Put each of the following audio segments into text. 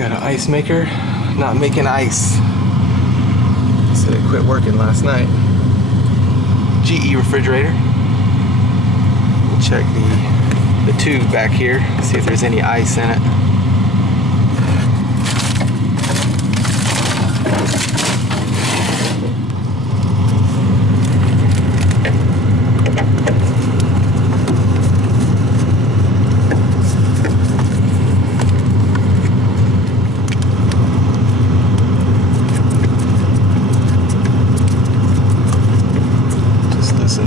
Got an ice maker, not making ice. So it quit working last night. GE refrigerator. We'll check the tube back here, see if there's any ice in it.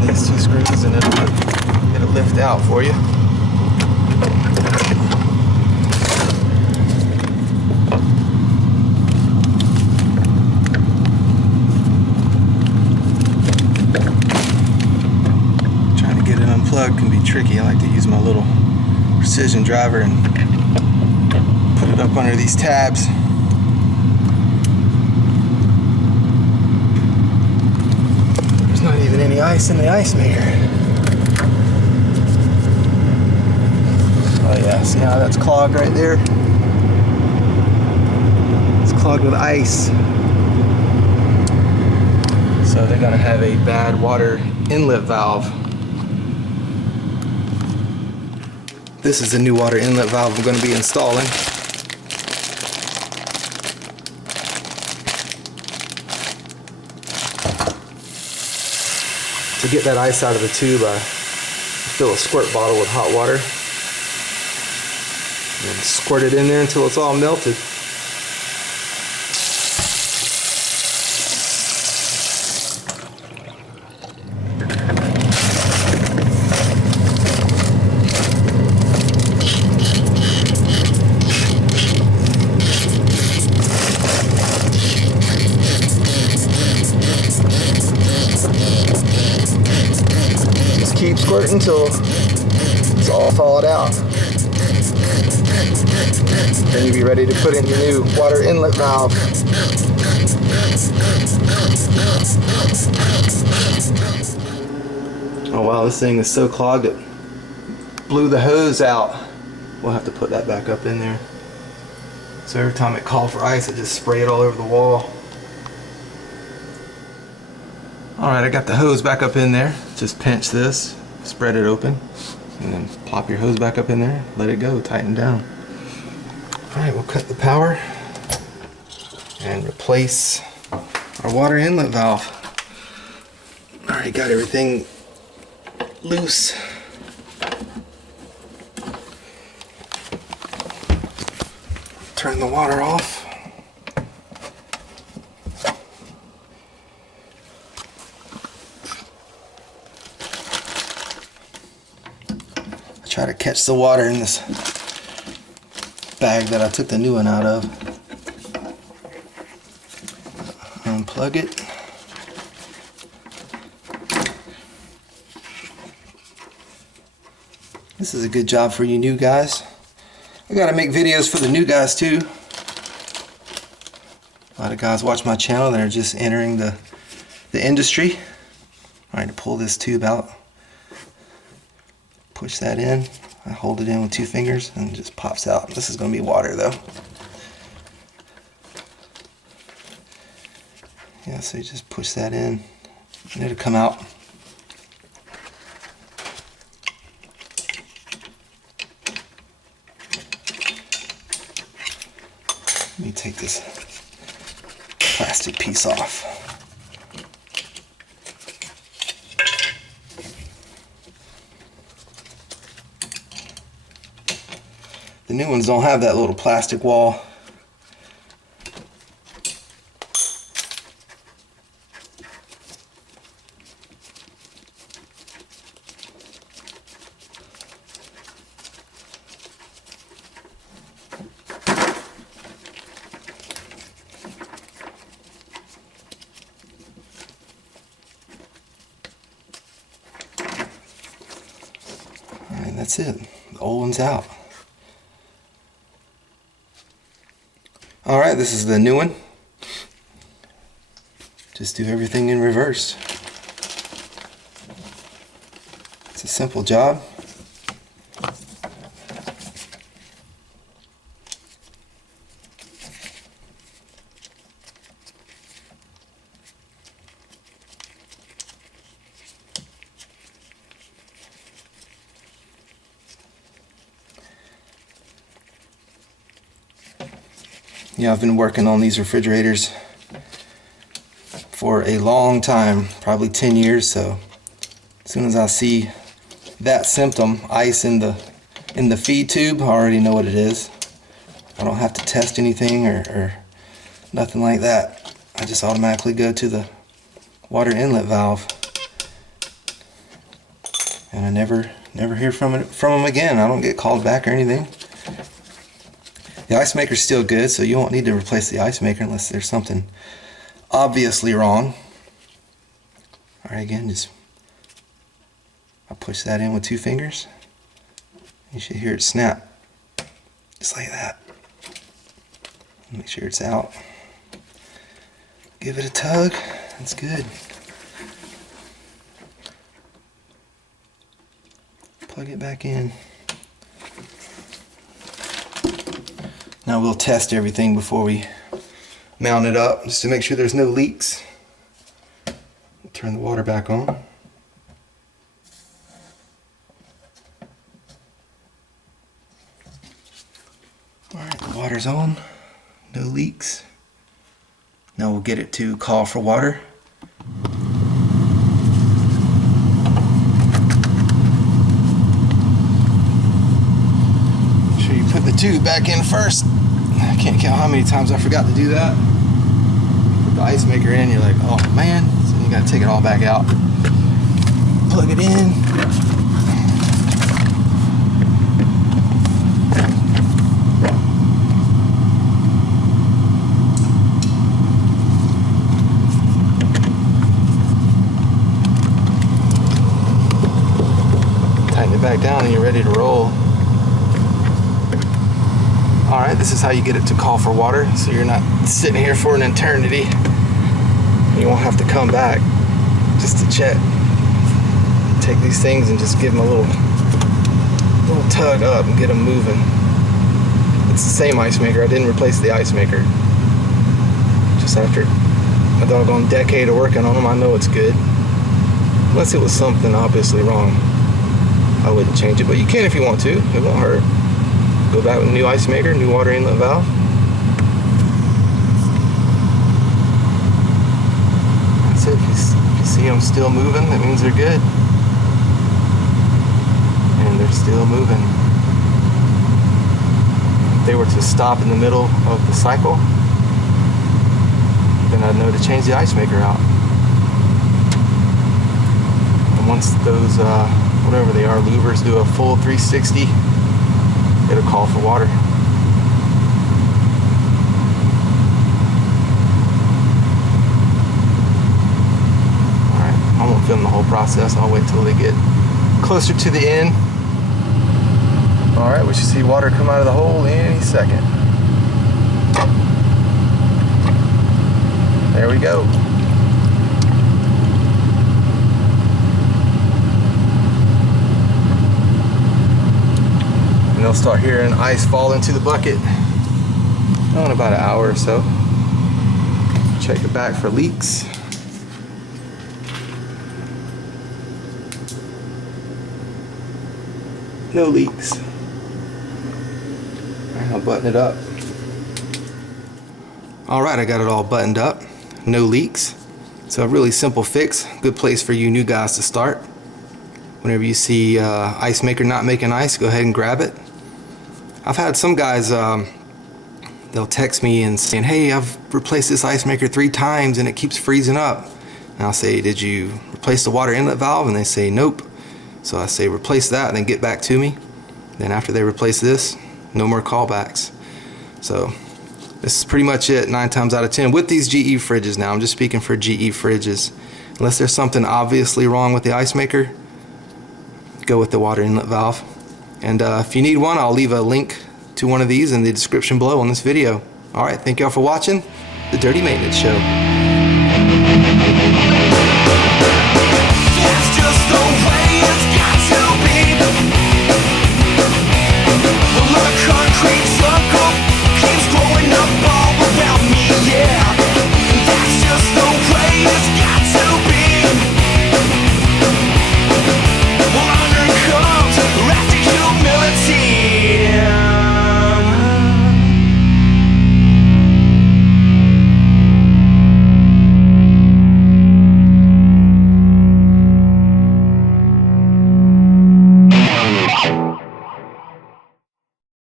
These two screws and it'll lift out for you. Trying to get it unplugged can be tricky. I like to use my little precision driver and put it up under these tabs. Not even any ice in the ice maker. Oh yeah, see how that's clogged right there? It's clogged with ice. So they're gonna have a bad water inlet valve. This is the new water inlet valve I'm gonna be installing. To get that ice out of the tube, I fill a squirt bottle with hot water and squirt it in there until it's all melted. Keep squirting until it's all thawed out. Then you'll be ready to put in your new water inlet valve. Oh wow, this thing is so clogged it blew the hose out. We'll have to put that back up in there. So every time it called for ice, it just sprayed all over the wall. Alright, I got the hose back up in there. Just pinch this, spread it open, and then plop your hose back up in there, let it go, tighten down. Alright, we'll cut the power and replace our water inlet valve. Alright, got everything loose. Turn the water off. Try to catch the water in this bag that I took the new one out of. Unplug it. This is a good job for you new guys. I gotta make videos for the new guys too. A lot of guys watch my channel that are just entering the industry. Alright, to pull this tube out. Push that in. I hold it in with 2 fingers and it just pops out. This is going to be water though. Yeah, so you just push that in and it'll come out. Let me take this plastic piece off. The new ones don't have that little plastic wall. Alright, that's it. The old one's out. Alright, this is the new one. Just do everything in reverse. It's a simple job. Yeah, I've been working on these refrigerators for a long time, probably 10 years, so as soon as I see that symptom, ice in the feed tube, I already know what it is. I don't have to test anything or nothing like that. I just automatically go to the water inlet valve, and I never hear from them again. I don't get called back or anything. The ice maker's still good, so you won't need to replace the ice maker unless there's something obviously wrong. Alright, again, I'll push that in with 2 fingers. You should hear it snap. Just like that. Make sure it's out. Give it a tug. That's good. Plug it back in. Now we'll test everything before we mount it up, just to make sure there's no leaks. Turn the water back on. Alright, the water's on. No leaks. Now we'll get it to call for water. Make sure you put the tube back in first. I can't count how many times I forgot to do that. Put the ice maker in, you're like, oh man, so you gotta take it all back out. Plug it in. Tighten it back down and you're ready to roll. Alright, this is how you get it to call for water, so you're not sitting here for an eternity. You won't have to come back just to check. Take these things and just give them a little tug up and get them moving. It's the same ice maker. I didn't replace the ice maker. Just after a doggone decade of working on them, I know it's good. Unless it was something obviously wrong, I wouldn't change it, but you can if you want to. It won't hurt. Go back with a new ice maker, new water inlet valve. That's it. If you see them still moving, that means they're good. And they're still moving. If they were to stop in the middle of the cycle, then I'd know to change the ice maker out. And once those, whatever they are, louvers do a full 360, it'll call for water. Alright, I won't film the whole process. I'll wait till they get closer to the end. Alright, we should see water come out of the hole any second. There we go. And they'll start hearing ice fall into the bucket in about an hour or so. Check it back for leaks. No leaks. Alright, I'll button it up. Alright, I got it all buttoned up. No leaks. So a really simple fix. Good place for you new guys to start. Whenever you see ice maker not making ice, go ahead and grab it. I've had some guys, they'll text me and saying, hey, I've replaced this ice maker 3 times and it keeps freezing up. And I'll say, did you replace the water inlet valve? And they say, nope. So I say, replace that and then get back to me. Then after they replace this, no more callbacks. So this is pretty much it 9 times out of 10 with these GE fridges. Now I'm just speaking for GE fridges. Unless there's something obviously wrong with the ice maker, go with the water inlet valve. And if you need one, I'll leave a link to one of these in the description below on this video. Alright, thank y'all for watching The Dirty Maintenance Show.